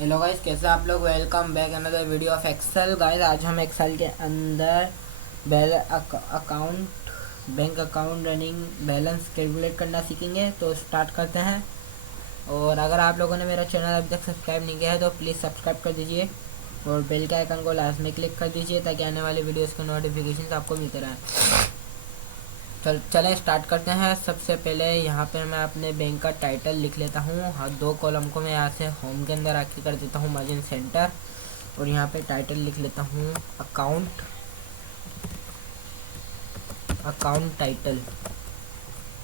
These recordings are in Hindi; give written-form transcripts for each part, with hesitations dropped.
हेलो गाइस, कैसे आप लोग। Welcome back another video of Excel. Guys आज हम एक्सेल के अंदर account bank account running balance calculate करना सीखेंगे। तो स्टार्ट करते हैं। और अगर आप लोगों ने मेरा चैनल अभी तक सब्सक्राइब नहीं किया है तो प्लीज़ सब्सक्राइब कर दीजिए और बेल के आइकन को लास्ट में क्लिक कर दीजिए ताकि आने वाले वीडियोज़ के नोटिफिकेशन आपको मिलते रहें। चलें स्टार्ट करते हैं। सबसे पहले यहाँ पे मैं अपने बैंक का टाइटल लिख लेता हूँ। हाँ, दो कॉलम को मैं यहाँ से होम के अंदर आके कर देता हूँ मार्जिन सेंटर। और यहाँ पे टाइटल लिख लेता हूँ अकाउंट अकाउंट टाइटल।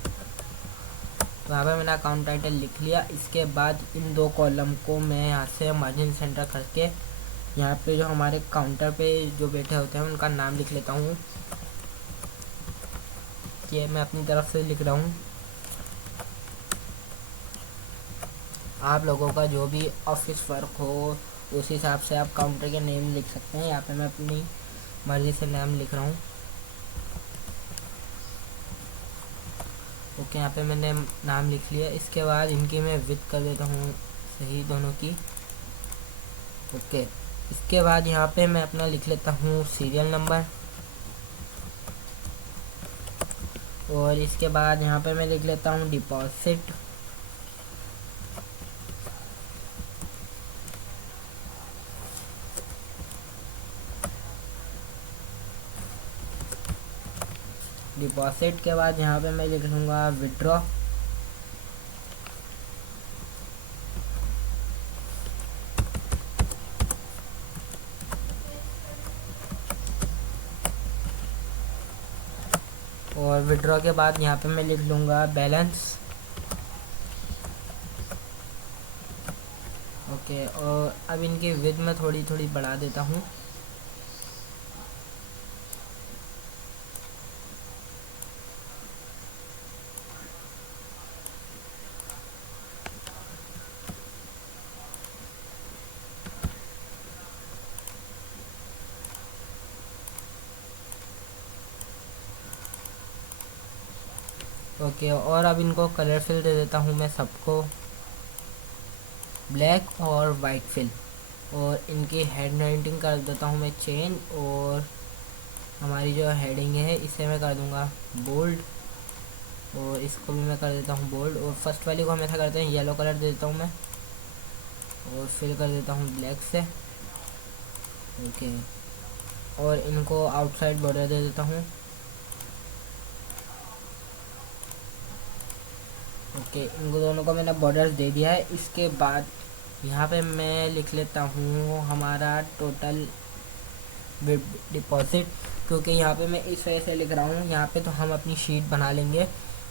तो यहाँ पे मैंने अकाउंट टाइटल लिख लिया। इसके बाद इन दो कॉलम को मैं यहाँ से मार्जिन सेंटर करके यहाँ पे जो हमारे काउंटर पे जो बैठे होते हैं उनका नाम लिख लेता हूँ। ये मैं अपनी तरफ से लिख रहा हूँ। आप लोगों का जो भी ऑफिस वर्क हो उस हिसाब से आप काउंटर के नेम लिख सकते हैं। यहाँ पे मैं अपनी मर्ज़ी से नाम लिख रहा हूँ। ओके, यहाँ पे मैंने नाम लिख लिया। इसके बाद इनकी मैं विड्थ कर देता हूँ सही दोनों की। ओके, इसके बाद यहाँ पे मैं अपना लिख लेता हूँ सीरियल नंबर। और इसके बाद यहाँ पे मैं लिख लेता हूँ डिपॉजिट। डिपॉजिट के बाद यहाँ पे मैं लिख लूँगा विड्रॉ। और विड्रॉ के बाद यहाँ पे मैं लिख लूँगा बैलेंस। ओके, और अब इनकी विड्थ मैं थोड़ी थोड़ी बढ़ा देता हूँ। ओके, और अब इनको कलर फिल दे देता हूँ मैं सबको, ब्लैक और वाइट फिल। और इनकी हेड राइटिंग कर देता हूँ मैं चेंज। और हमारी जो हेडिंग है इसे मैं कर दूँगा बोल्ड। और इसको भी मैं कर देता हूँ बोल्ड। और फर्स्ट वाली को हम ऐसा करते हैं येलो कलर दे देता हूँ मैं। और फिल कर देता हूँ ब्लैक से। ओके, और इनको आउटसाइड बॉर्डर दे देता हूँ। ओके, इन दोनों को मैंने बॉर्डर्स दे दिया है। इसके बाद यहाँ पे मैं लिख लेता हूँ हमारा टोटल डिपॉजिट। क्योंकि यहाँ पे मैं इस वजह से लिख रहा हूँ, यहाँ पे तो हम अपनी शीट बना लेंगे।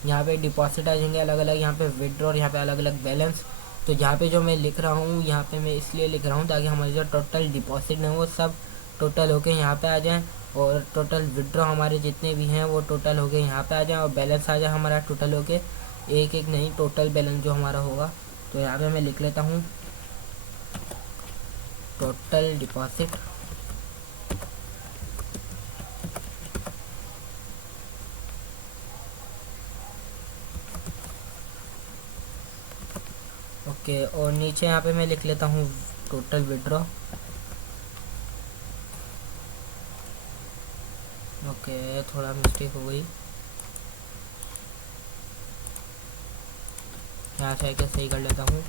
यहाँ पे डिपॉजिट आ जाएंगे अलग अलग, यहाँ पे विड्रॉ और यहाँ पे अलग अलग बैलेंस। तो यहाँ पे जो मैं लिख रहा हूँ यहाँ पे मैं इसलिए लिख रहा हूँ ताकि हमारे जो टोटल डिपॉजिट है वो सब टोटल होके यहाँ पे आ जाएँ। और टोटल विड्रॉ हमारे जितने भी हैं वो टोटल होके यहाँ पे आ जाए। और बैलेंस आ जाए हमारा टोटल होके, एक एक नहीं टोटल बैलेंस जो हमारा होगा। तो यहाँ पे मैं लिख लेता हूँ टोटल डिपॉजिट। ओके, और नीचे यहाँ पे मैं लिख लेता हूँ टोटल विड्रॉ। ओके, थोड़ा मिस्टेक हो गई, यहाँ से आके सही कर लेता हूँ।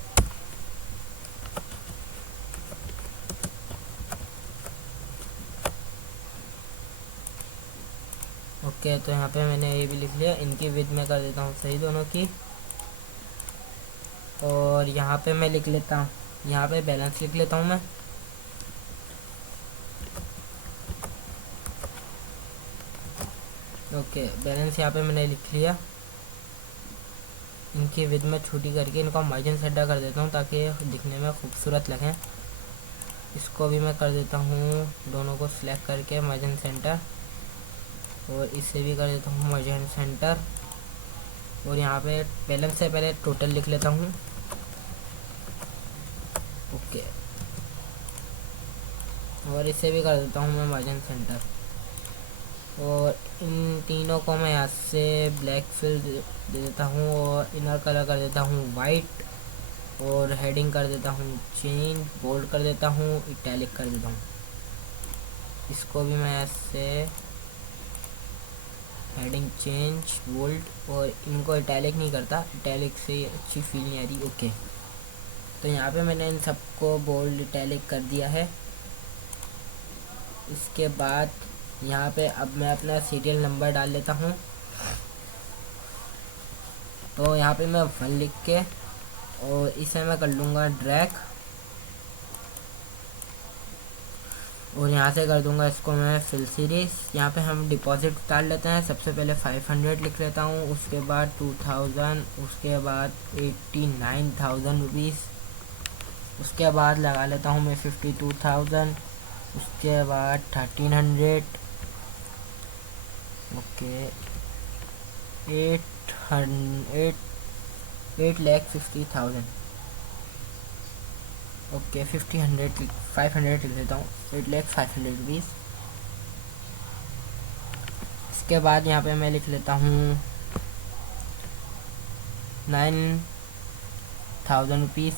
ओके, तो यहाँ पे मैंने ये भी लिख लिया। इनकी विड्थ में कर देता हूँ सही दोनों की। और यहाँ पे मैं लिख लेता हूँ, यहाँ पे बैलेंस लिख लेता हूँ मैं। ओके, बैलेंस यहाँ पे मैंने लिख लिया। इनकी विड्थ में छोटी करके इनको मार्जिन सेंटर कर देता हूँ ताकि दिखने में खूबसूरत लगें। इसको भी मैं कर देता हूँ दोनों को सिलेक्ट करके मार्जिन सेंटर। और इसे भी कर देता हूँ मार्जिन सेंटर। और यहाँ पे बैलेंस से पहले टोटल लिख लेता हूँ। ओके, और इसे भी कर देता हूँ मैं मार्जिन सेंटर। और इन तीनों को मैं यहाँ से ब्लैक फिल दे देता हूँ और इनर कलर कर देता हूँ वाइट। और हेडिंग कर देता हूँ चेंज, बोल्ड कर देता हूँ, इटैलिक कर देता हूँ। इसको भी मैं ऐसे हेडिंग चेंज बोल्ड, और इनको इटैलिक नहीं करता, इटैलिक से अच्छी फील नहीं आ रही। ओके, तो यहाँ पे मैंने इन सबको बोल्ड इटैलिक कर दिया है। इसके बाद यहाँ पे अब मैं अपना सीरियल नंबर डाल लेता हूँ। तो यहाँ पे मैं 1 लिख के और इसे मैं कर लूँगा ड्रैग, और यहाँ से कर दूँगा इसको मैं फिल सीरीज। यहाँ पे हम डिपॉजिट डाल लेते हैं। सबसे पहले 500 लिख लेता हूँ, उसके बाद 2000, उसके बाद 89,000 रुपीज़, उसके बाद लगा लेता हूँ मैं 52,000, उसके बाद 1300, ओके 8,50,000, ओके 500 लिख देता हूँ, 8,05,000 रुपीज़। इसके बाद यहाँ पे मैं लिख लेता हूँ 9,000 रुपीज़,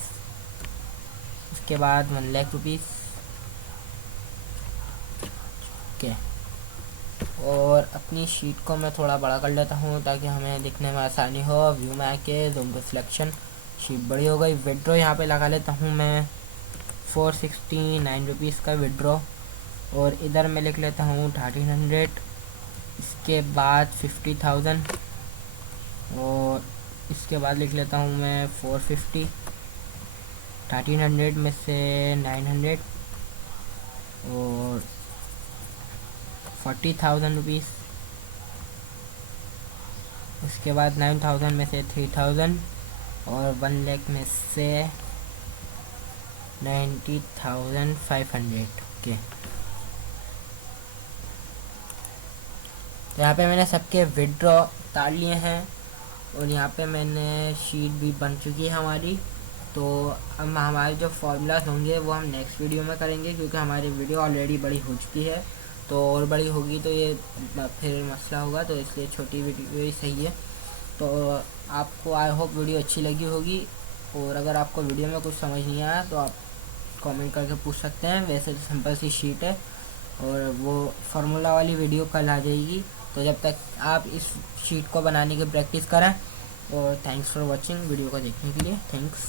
उसके बाद 1,00,000 रुपीज़। ओके, और अपनी शीट को मैं थोड़ा बड़ा कर लेता हूँ ताकि हमें दिखने में आसानी हो। व्यू में आके ज़ूम टू सिलेक्शन, शीट बड़ी हो गई। विड्रो यहाँ पे लगा लेता हूँ मैं 469 रुपीज़ का विड्रो, और इधर मैं लिख लेता हूँ 1300, इसके बाद 50,000, और इसके बाद लिख लेता हूँ मैं 450, 1300 में से 900 और 40,000 रुपीज़। उसके बाद 9,000 में से 3,000 और 1,00,000 में से 90,500। ओके, तो यहाँ पे मैंने सबके विड्रॉ डाल लिए हैं, और यहाँ पे मैंने शीट भी बन चुकी है हमारी। तो अब हमारे जो फॉर्मूलाज होंगे वो हम नेक्स्ट वीडियो में करेंगे, क्योंकि हमारी वीडियो ऑलरेडी बड़ी हो चुकी है। तो और बड़ी होगी तो ये फिर मसला होगा, तो इसलिए छोटी वीडियो ही सही है। तो आपको आई होप वीडियो अच्छी लगी होगी, और अगर आपको वीडियो में कुछ समझ नहीं आया तो आप कमेंट करके पूछ सकते हैं। वैसे तो सिंपल सी शीट है, और वो फार्मूला वाली वीडियो कल आ जाएगी। तो जब तक आप इस शीट को बनाने की प्रैक्टिस करें, और थैंक्स फॉर वॉचिंग, वीडियो को देखने के लिए थैंक्स।